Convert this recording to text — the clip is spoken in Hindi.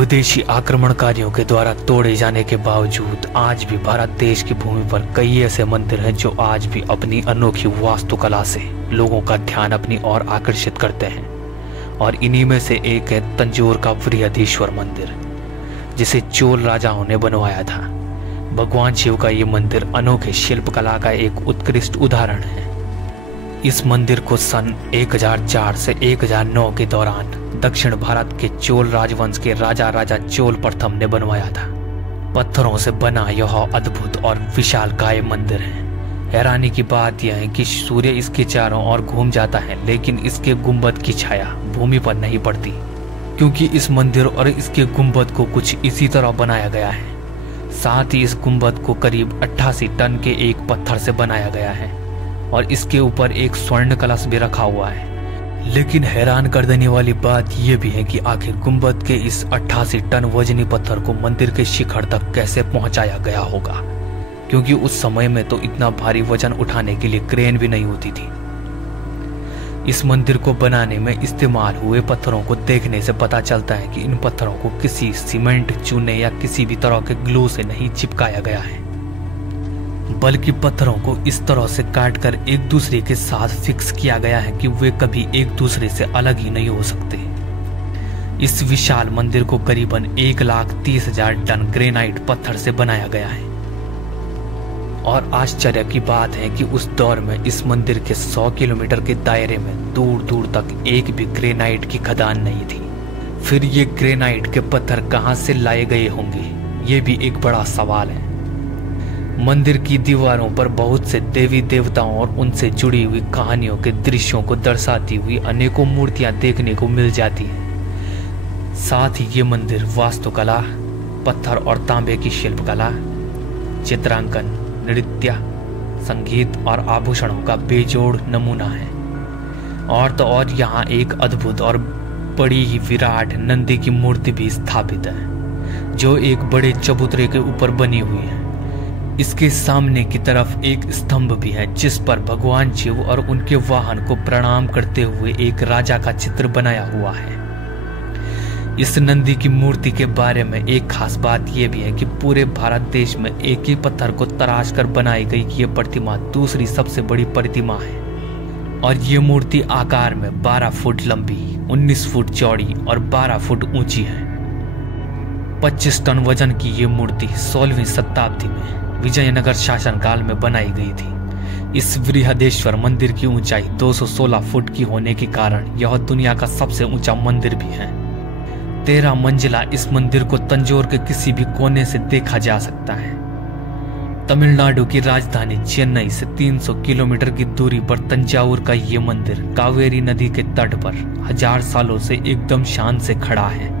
विदेशी आक्रमणकारियों के द्वारा तोड़े जाने के बावजूद आज भी भारत देश की भूमि पर कई ऐसे मंदिर हैं जो आज भी अपनी अनोखी वास्तुकला से लोगों का ध्यान अपनी ओर आकर्षित करते हैं। और इन्हीं में से एक है तंजौर का बृहदीश्वर मंदिर, जिसे चोल राजाओं ने बनवाया था। भगवान शिव का ये मंदिर अनोखे शिल्पकला का एक उत्कृष्ट उदाहरण है। इस मंदिर को सन 1004 से 1009 के दौरान दक्षिण भारत के चोल राजवंश के राजा चोल प्रथम ने बनवाया था। पत्थरों से बना यह अद्भुत और विशालकाय मंदिर है। हैरानी की बात यह है कि सूर्य इसके चारों ओर घूम जाता है, लेकिन इसके गुंबद की छाया भूमि पर नहीं पड़ती, क्योंकि इस मंदिर और इसके गुंबद को कुछ इसी तरह बनाया गया है। साथ ही इस गुंबद को करीब 88 टन के एक पत्थर से बनाया गया है और इसके ऊपर एक स्वर्ण कलश भी रखा हुआ है। लेकिन हैरान कर देने वाली बात यह भी है कि आखिर गुंबद के इस 88 टन वजनी पत्थर को मंदिर के शिखर तक कैसे पहुंचाया गया होगा, क्योंकि उस समय में तो इतना भारी वजन उठाने के लिए क्रेन भी नहीं होती थी। इस मंदिर को बनाने में इस्तेमाल हुए पत्थरों को देखने से पता चलता है कि इन पत्थरों को किसी सीमेंट, चूने या किसी भी तरह के ग्लू से नहीं चिपकाया गया है, बल्कि पत्थरों को इस तरह से काटकर एक दूसरे के साथ फिक्स किया गया है कि वे कभी एक दूसरे से अलग ही नहीं हो सकते। इस विशाल मंदिर को करीबन 1,30,000 टन ग्रेनाइट पत्थर से बनाया गया है। और आश्चर्य की बात है कि उस दौर में इस मंदिर के 100 किलोमीटर के दायरे में दूर दूर तक एक भी ग्रेनाइट की खदान नहीं थी। फिर ये ग्रेनाइट के पत्थर कहां से लाए गए होंगे, ये भी एक बड़ा सवाल है। मंदिर की दीवारों पर बहुत से देवी देवताओं और उनसे जुड़ी हुई कहानियों के दृश्यों को दर्शाती हुई अनेकों मूर्तियां देखने को मिल जाती हैं। साथ ही ये मंदिर वास्तुकला, पत्थर और तांबे की शिल्पकला, चित्रांकन, नृत्य, संगीत और आभूषणों का बेजोड़ नमूना है। और तो और यहाँ एक अद्भुत और बड़ी ही विराट नंदी की मूर्ति भी स्थापित है, जो एक बड़े चबूतरे के ऊपर बनी हुई है। इसके सामने की तरफ एक स्तंभ भी है, जिस पर भगवान शिव और उनके वाहन को प्रणाम करते हुए एक राजा का चित्र बनाया हुआ है। इस नंदी की मूर्ति के बारे में एक खास बात यह भी है कि पूरे भारत देश में एक ही पत्थर को तराश कर बनाई गई ये प्रतिमा दूसरी सबसे बड़ी प्रतिमा है। और ये मूर्ति आकार में 12 फुट लंबी, 19 फुट चौड़ी और 12 फुट ऊंची है। 25 टन वजन की ये मूर्ति 16वीं शताब्दी में विजयनगर शासनकाल में बनाई गई थी। इस बृहदेश्वर मंदिर की ऊंचाई 216 फुट की होने के कारण यह दुनिया का सबसे ऊंचा मंदिर भी है। 13 मंजिला इस मंदिर को तंजौर के किसी भी कोने से देखा जा सकता है। तमिलनाडु की राजधानी चेन्नई से 300 किलोमीटर की दूरी पर तंजावुर का ये मंदिर कावेरी नदी के तट पर 1000 सालों से एकदम शान से खड़ा है।